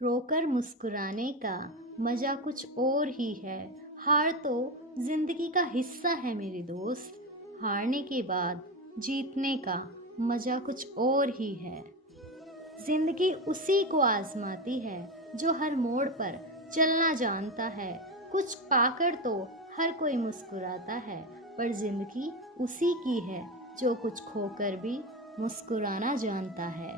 रोकर मुस्कुराने का मजा कुछ और ही है। हार तो जिंदगी का हिस्सा है मेरे दोस्त। हारने के बाद जीतने का मजा कुछ और ही है। जिंदगी उसी को आजमाती है जो हर मोड़ पर चलना जानता है। कुछ पाकर तो हर कोई मुस्कुराता है, पर जिंदगी उसी की है जो कुछ खोकर भी मुस्कुराना जानता है।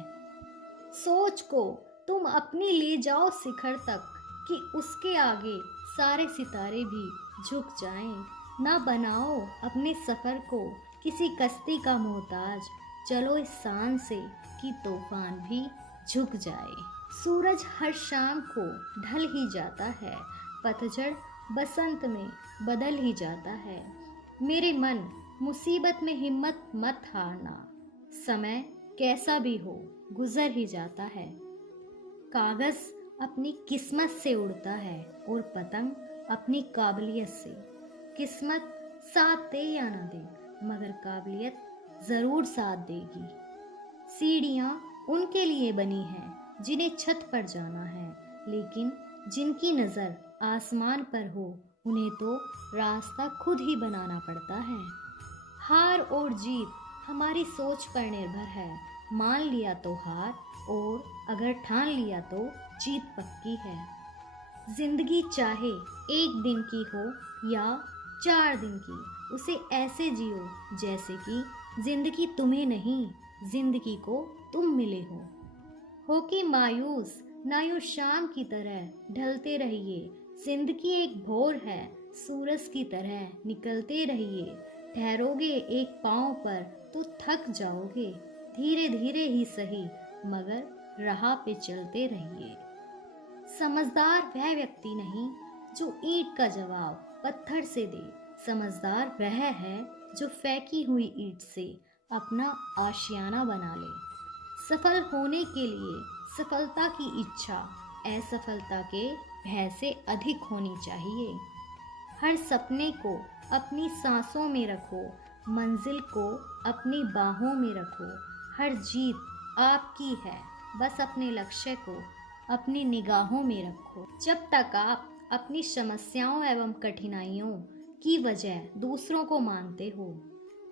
सोच को तुम अपनी ले जाओ शिखर तक कि उसके आगे सारे सितारे भी झुक जाएं। ना बनाओ अपने सफ़र को किसी कश्ती का मोहताज। चलो इस शान से कि तूफान भी झुक जाए। सूरज हर शाम को ढल ही जाता है, पतझड़ बसंत में बदल ही जाता है। मेरे मन मुसीबत में हिम्मत मत हारना। समय कैसा भी हो गुजर ही जाता है। कागज अपनी किस्मत से उड़ता है और पतंग अपनी काबिलियत से। किस्मत साथ दे या ना दे, मगर काबिलियत ज़रूर साथ देगी। सीढ़ियाँ उनके लिए बनी हैं जिन्हें छत पर जाना है, लेकिन जिनकी नज़र आसमान पर हो उन्हें तो रास्ता खुद ही बनाना पड़ता है। हार और जीत हमारी सोच पर निर्भर है। मान लिया तो हार, और अगर ठान लिया तो जीत पक्की है। जिंदगी चाहे एक दिन की हो या 4 दिन की, उसे ऐसे जियो जैसे कि जिंदगी तुम्हें नहीं, जिंदगी को तुम मिले हो कि मायूस ना यूं शाम की तरह ढलते रहिए। जिंदगी एक भोर है, सूरज की तरह निकलते रहिए। ठहरोगे एक पाँव पर तो थक जाओगे, धीरे धीरे ही सही, मगर राह पे चलते रहिए। समझदार वह व्यक्ति नहीं जो ईंट का जवाब पत्थर से दे। समझदार वह है जो फेंकी हुई ईंट से अपना आशियाना बना ले। सफल होने के लिए सफलता की इच्छा असफलता के भय से अधिक होनी चाहिए। हर सपने को अपनी सांसों में रखो, मंजिल को अपनी बाहों में रखो। हर जीत आपकी है, बस अपने लक्ष्य को अपनी निगाहों में रखो। जब तक आप अपनी समस्याओं एवं कठिनाइयों की वजह दूसरों को मानते हो,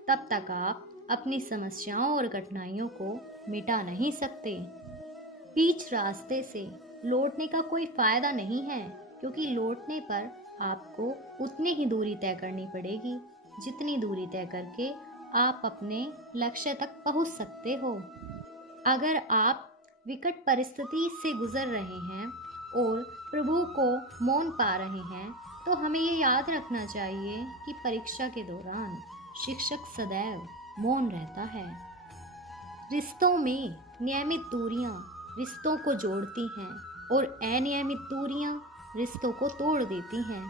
तब तक आप अपनी समस्याओं और कठिनाइयों को मिटा नहीं सकते। बीच रास्ते से लौटने का कोई फायदा नहीं है, क्योंकि लौटने पर आपको उतनी ही दूरी तय करनी पड़ेगी जितनी दूरी तय करके आप अपने लक्ष्य तक पहुंच सकते हो। अगर आप विकट परिस्थिति से गुजर रहे हैं और प्रभु को मौन पा रहे हैं, तो हमें ये याद रखना चाहिए कि परीक्षा के दौरान शिक्षक सदैव मौन रहता है। रिश्तों में नियमित दूरियां रिश्तों को जोड़ती हैं और अनियमित दूरियां रिश्तों को तोड़ देती हैं।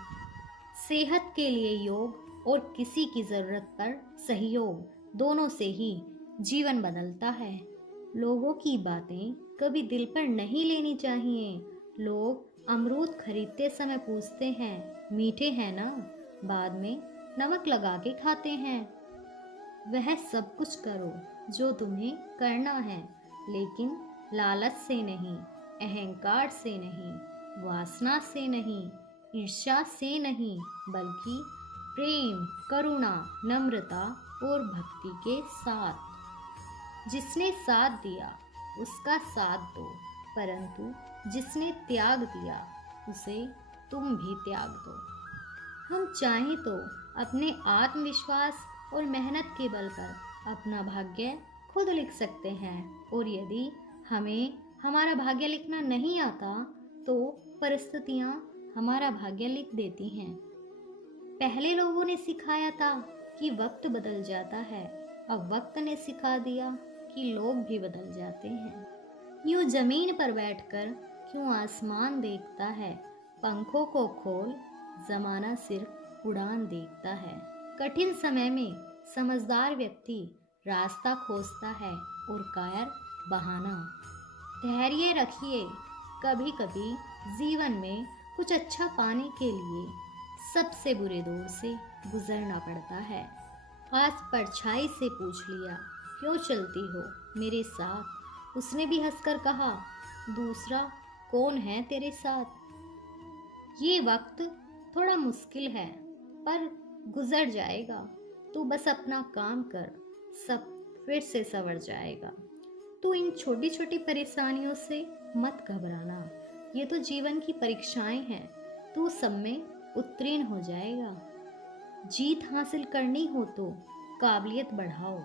सेहत के लिए योग और किसी की ज़रूरत पर सहयोग, दोनों से ही जीवन बदलता है। लोगों की बातें कभी दिल पर नहीं लेनी चाहिए। लोग अमरूद खरीदते समय पूछते हैं, मीठे हैं ना? बाद में नमक लगा के खाते हैं। वह सब कुछ करो जो तुम्हें करना है, लेकिन लालच से नहीं, अहंकार से नहीं, वासना से नहीं, ईर्ष्या से नहीं, बल्कि प्रेम, करुणा, नम्रता और भक्ति के साथ। जिसने साथ दिया उसका साथ दो, परंतु जिसने त्याग दिया उसे तुम भी त्याग दो। हम चाहें तो अपने आत्मविश्वास और मेहनत के बल पर अपना भाग्य खुद लिख सकते हैं, और यदि हमें हमारा भाग्य लिखना नहीं आता तो परिस्थितियाँ हमारा भाग्य लिख देती हैं। पहले लोगों ने सिखाया था कि वक्त बदल जाता है, अब वक्त ने सिखा दिया कि लोग भी बदल जाते हैं। यूं जमीन पर बैठकर क्यों आसमान देखता है, पंखों को खोल जमाना सिर्फ उड़ान देखता है। कठिन समय में समझदार व्यक्ति रास्ता खोजता है और कायर बहाना। धैर्य रखिए, कभी कभी जीवन में कुछ अच्छा पाने के लिए सबसे बुरे दौर से गुजरना पड़ता है। आज परछाई से पूछ लिया, क्यों चलती हो मेरे साथ? उसने भी हंसकर कहा, दूसरा कौन है तेरे साथ। ये वक्त थोड़ा मुश्किल है पर गुजर जाएगा। तू बस अपना काम कर, सब फिर से संवर जाएगा। तू इन छोटी छोटी परेशानियों से मत घबराना, ये तो जीवन की परीक्षाएं हैं। तू सब में उत्तीर्ण हो जाएगा। जीत हासिल करनी हो तो काबिलियत बढ़ाओ।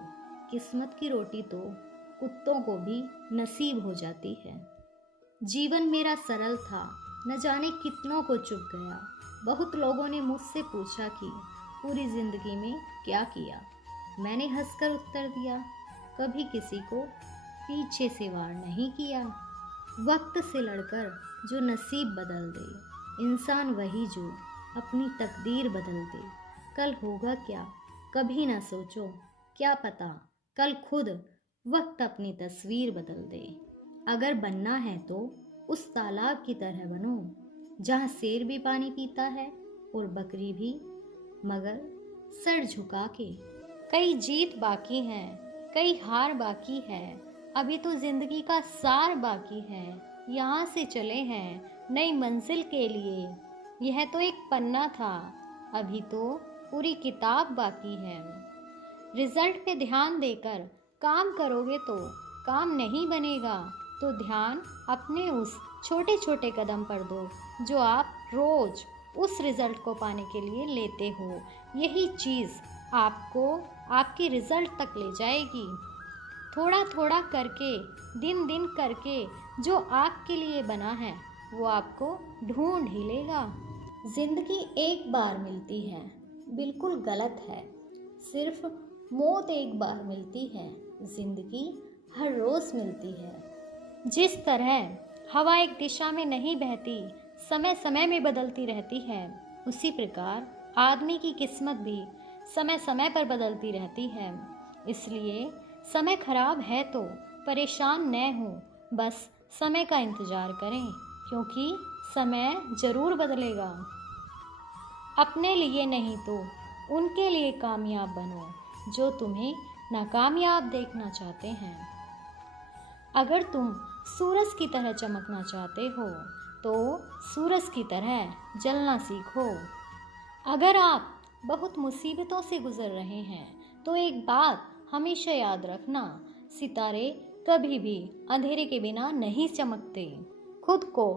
किस्मत की रोटी तो कुत्तों को भी नसीब हो जाती है। जीवन मेरा सरल था, न जाने कितनों को चुभ गया। बहुत लोगों ने मुझसे पूछा कि पूरी जिंदगी में क्या किया। मैंने हंसकर उत्तर दिया, कभी किसी को पीछे से वार नहीं किया। वक्त से लड़कर जो नसीब बदल दे, इंसान वही जो अपनी तकदीर बदल दे। कल होगा क्या कभी ना सोचो, क्या पता कल खुद वक्त अपनी तस्वीर बदल दे। अगर बनना है तो उस तालाब की तरह बनो, जहाँ शेर भी पानी पीता है और बकरी भी, मगर सर झुका के। कई जीत बाकी हैं, कई हार बाकी है, अभी तो जिंदगी का सार बाकी है। यहाँ से चले हैं नई मंजिल के लिए, यह तो एक पन्ना था, अभी तो पूरी किताब बाकी है। रिजल्ट पे ध्यान देकर काम करोगे तो काम नहीं बनेगा, तो ध्यान अपने उस छोटे छोटे कदम पर दो जो आप रोज उस रिजल्ट को पाने के लिए लेते हो। यही चीज़ आपको आपके रिजल्ट तक ले जाएगी। थोड़ा थोड़ा करके, दिन दिन करके जो आपके लिए बना है वो आपको ढूंढ ही लेगा। जिंदगी एक बार मिलती है, बिल्कुल गलत है। सिर्फ मौत एक बार मिलती है, जिंदगी हर रोज मिलती है। जिस तरह हवा एक दिशा में नहीं बहती, समय समय में बदलती रहती है, उसी प्रकार आदमी की किस्मत भी समय समय पर बदलती रहती है। इसलिए समय खराब है तो परेशान न हो, बस समय का इंतजार करें, क्योंकि समय जरूर बदलेगा। अपने लिए नहीं तो उनके लिए कामयाब बनो जो तुम्हें नाकामयाब देखना चाहते हैं। अगर तुम सूरज की तरह चमकना चाहते हो तो सूरज की तरह जलना सीखो। अगर आप बहुत मुसीबतों से गुजर रहे हैं तो एक बात हमेशा याद रखना, सितारे कभी भी अंधेरे के बिना नहीं चमकते। खुद को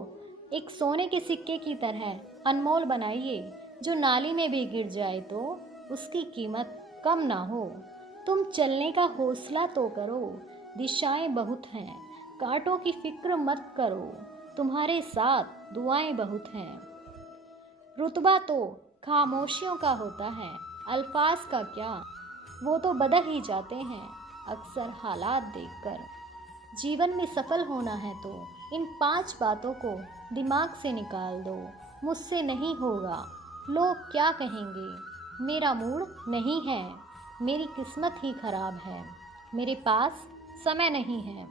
एक सोने के सिक्के की तरह अनमोल बनाइए, जो नाली में भी गिर जाए तो उसकी कीमत कम ना हो। तुम चलने का हौसला तो करो, दिशाएं बहुत हैं, कांटों की फिक्र मत करो, तुम्हारे साथ दुआएं बहुत हैं। रुतबा तो खामोशियों का होता है, अल्फाज का क्या, वो तो बदल ही जाते हैं अक्सर हालात देखकर। जीवन में सफल होना है तो इन 5 बातों को दिमाग से निकाल दो। मुझसे नहीं होगा, लोग क्या कहेंगे, मेरा मूड नहीं है, मेरी किस्मत ही खराब है, मेरे पास समय नहीं है।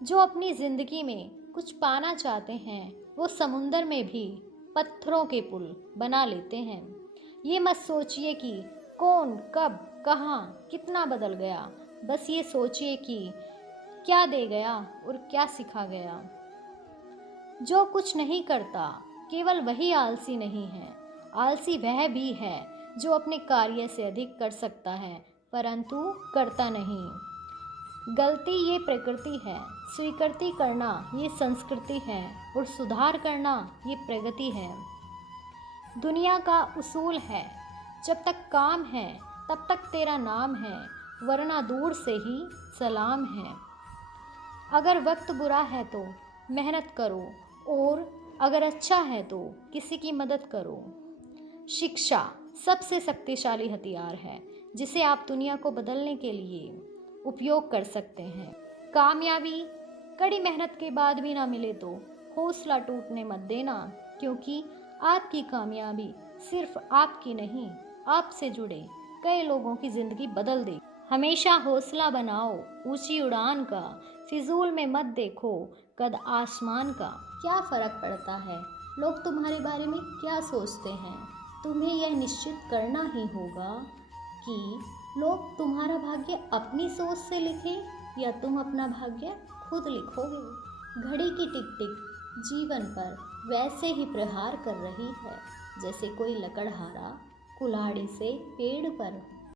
जो अपनी ज़िंदगी में कुछ पाना चाहते हैं वो समुंदर में भी पत्थरों के पुल बना लेते हैं। ये मत सोचिए कि कौन कब कहाँ कितना बदल गया, बस ये सोचिए कि क्या दे गया और क्या सिखा गया। जो कुछ नहीं करता केवल वही आलसी नहीं है, आलसी वह भी है जो अपने कार्य से अधिक कर सकता है परंतु करता नहीं। गलती ये प्रकृति है, स्वीकृति करना ये संस्कृति है और सुधार करना ये प्रगति है। दुनिया का उसूल है, जब तक काम है तब तक तेरा नाम है, वरना दूर से ही सलाम है। अगर वक्त बुरा है तो मेहनत करो और अगर अच्छा है तो किसी की मदद करो। शिक्षा सबसे शक्तिशाली हथियार है जिसे आप दुनिया को बदलने के लिए उपयोग कर सकते हैं। कामयाबी कड़ी मेहनत के बाद भी ना मिले तो हौसला टूटने मत देना, क्योंकि आपकी कामयाबी सिर्फ आपकी नहीं, आपसे जुड़े कई लोगों की ज़िंदगी बदल दे। हमेशा हौसला बनाओ ऊंची उड़ान का, फिजूल में मत देखो कद आसमान का। क्या फ़र्क पड़ता है लोग तुम्हारे बारे में क्या सोचते हैं, तुम्हें यह निश्चित करना ही होगा कि लोग तुम्हारा भाग्य अपनी सोच से लिखें या तुम अपना भाग्य खुद लिखोगे। घड़ी की टिक टिक जीवन पर वैसे ही प्रहार कर रही है जैसे कोई लकड़हारा कुल्हाड़ी से पेड़ पर